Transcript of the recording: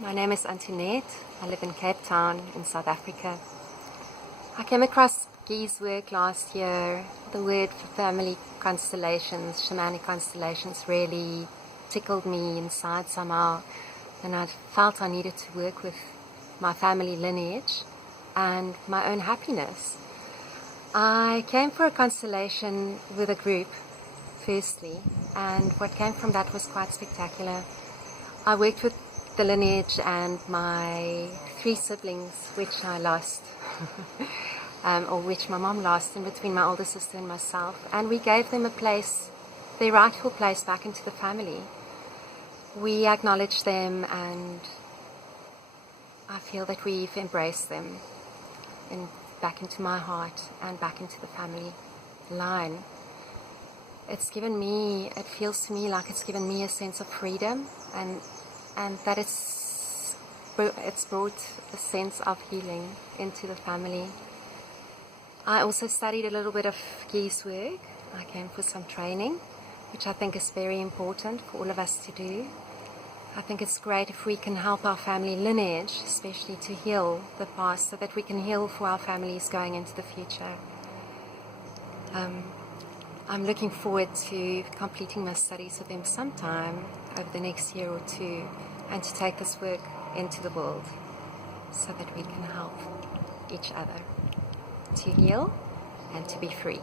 My name is Antoinette. I live in Cape Town in South Africa. I came across Guy's work last year. The word for family constellations, shamanic constellations, really tickled me inside somehow, and I felt I needed to work with my family lineage and my own happiness. I came for a constellation with a group firstly, and what came from that was quite spectacular. I worked with the lineage and my 3 siblings, which I lost, or which my mom lost, in between my older sister and myself, and we gave them a place, their rightful place back into the family. We acknowledged them, and I feel that we've embraced them back into my heart and back into the family line. It feels to me like it's given me a sense of freedom, and that it's brought a sense of healing into the family. I also studied a little bit of Guy's work. I came for some training, which I think is very important for all of us to do. I think it's great if we can help our family lineage, especially to heal the past, so that we can heal for our families going into the future. I'm looking forward to completing my studies with them sometime over the next year or 2, and to take this work into the world so that we can help each other to heal and to be free.